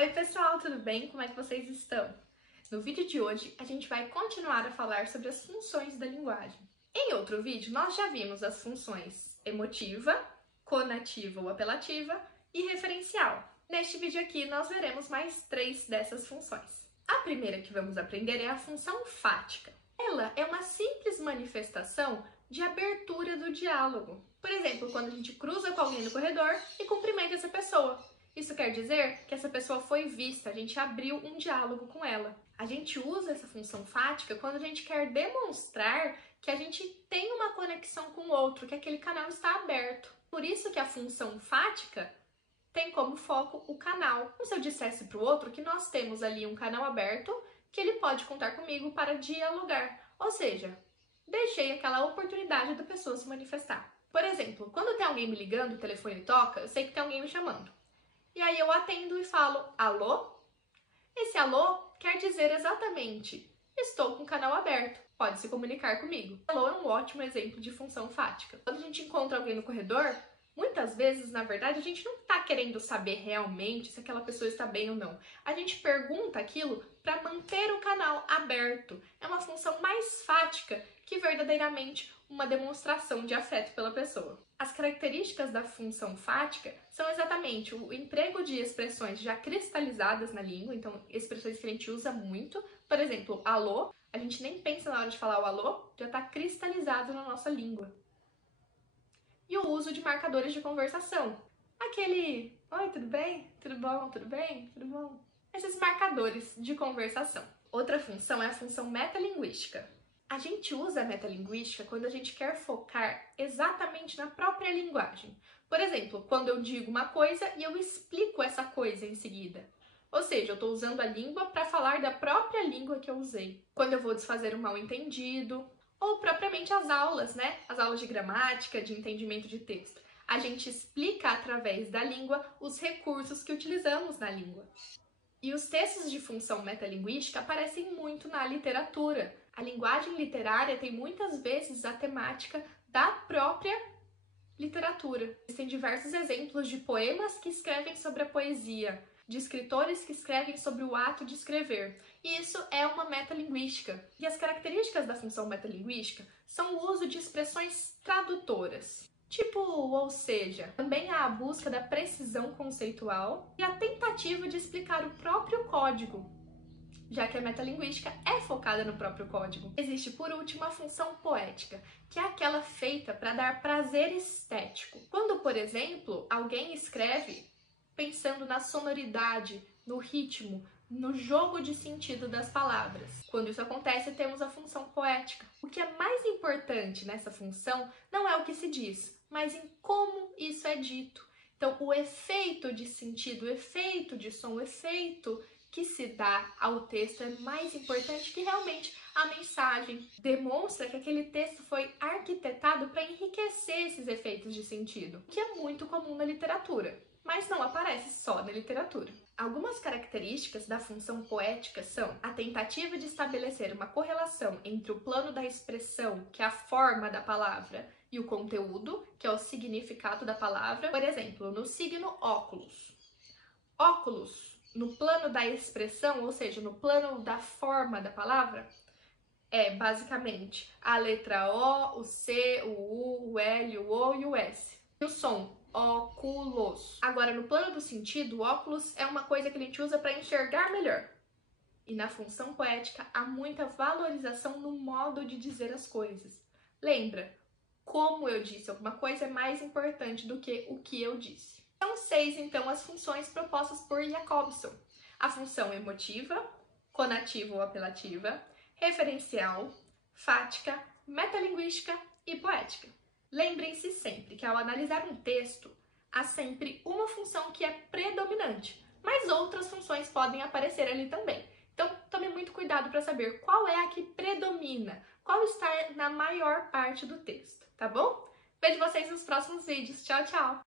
Oi pessoal, tudo bem? Como é que vocês estão? No vídeo de hoje, a gente vai continuar a falar sobre as funções da linguagem. Em outro vídeo, nós já vimos as funções emotiva, conativa ou apelativa e referencial. Neste vídeo aqui, nós veremos mais 3 dessas funções. A primeira que vamos aprender é a função fática. Ela é uma simples manifestação de abertura do diálogo. Por exemplo, quando a gente cruza com alguém no corredor e cumprimenta essa pessoa. Isso quer dizer que essa pessoa foi vista, a gente abriu um diálogo com ela. A gente usa essa função fática quando a gente quer demonstrar que a gente tem uma conexão com o outro, que aquele canal está aberto. Por isso que a função fática tem como foco o canal. Como se eu dissesse para o outro que nós temos ali um canal aberto, que ele pode contar comigo para dialogar. Ou seja, deixei aquela oportunidade da pessoa se manifestar. Por exemplo, quando tem alguém me ligando, o telefone toca, eu sei que tem alguém me chamando. E aí eu atendo e falo, alô? Esse alô quer dizer exatamente, estou com o canal aberto, pode se comunicar comigo. Alô é um ótimo exemplo de função fática. Quando a gente encontra alguém no corredor, muitas vezes, na verdade, a gente não está querendo saber realmente se aquela pessoa está bem ou não. A gente pergunta aquilo para manter o canal aberto. É uma função mais fática que verdadeiramente uma demonstração de afeto pela pessoa. As características da função fática são exatamente o emprego de expressões já cristalizadas na língua, então expressões que a gente usa muito. Por exemplo, alô, a gente nem pensa na hora de falar o alô, já está cristalizado na nossa língua. E o uso de marcadores de conversação. Aquele, oi, tudo bem? Tudo bom? Tudo bem? Tudo bom? Esses marcadores de conversação. Outra função é a função metalinguística. A gente usa a metalinguística quando a gente quer focar exatamente na própria linguagem. Por exemplo, quando eu digo uma coisa e eu explico essa coisa em seguida. Ou seja, eu estou usando a língua para falar da própria língua que eu usei. Quando eu vou desfazer um mal-entendido, ou propriamente as aulas, né? As aulas de gramática, de entendimento de texto. A gente explica através da língua os recursos que utilizamos na língua. E os textos de função metalinguística aparecem muito na literatura. A linguagem literária tem muitas vezes a temática da própria literatura. Existem diversos exemplos de poemas que escrevem sobre a poesia, de escritores que escrevem sobre o ato de escrever. E isso é uma metalinguística. E as características da função metalinguística são o uso de expressões tradutoras. Tipo, ou seja, também há a busca da precisão conceitual e a tentativa de explicar o próprio código, já que a metalinguística é focada no próprio código. Existe, por último, a função poética, que é aquela feita para dar prazer estético. Quando, por exemplo, alguém escreve pensando na sonoridade, no ritmo, no jogo de sentido das palavras. Quando isso acontece, temos a função poética. O que é mais importante nessa função não é o que se diz, mas em como isso é dito. Então, o efeito de sentido, o efeito de som, o efeito que se dá ao texto é mais importante que realmente a mensagem. Demonstra que aquele texto foi arquitetado para enriquecer esses efeitos de sentido, que é muito comum na literatura, mas não aparece só na literatura. Algumas características da função poética são a tentativa de estabelecer uma correlação entre o plano da expressão, que é a forma da palavra, e o conteúdo, que é o significado da palavra. Por exemplo, no signo óculos. Óculos, no plano da expressão, ou seja, no plano da forma da palavra, é basicamente a letra O, o C, o U, o L, o O e o S. E o som, óculos. Agora, no plano do sentido, o óculos é uma coisa que a gente usa para enxergar melhor. E na função poética, há muita valorização no modo de dizer as coisas. Lembra? Como eu disse alguma coisa é mais importante do que o que eu disse. São 6, então, as funções propostas por Jacobson. A função emotiva, conativa ou apelativa, referencial, fática, metalinguística e poética. Lembrem-se sempre que ao analisar um texto, há sempre uma função que é predominante, mas outras funções podem aparecer ali também. Então, tome muito cuidado para saber qual é a que predomina, qual está na maior parte do texto, tá bom? Vejo vocês nos próximos vídeos. Tchau, tchau!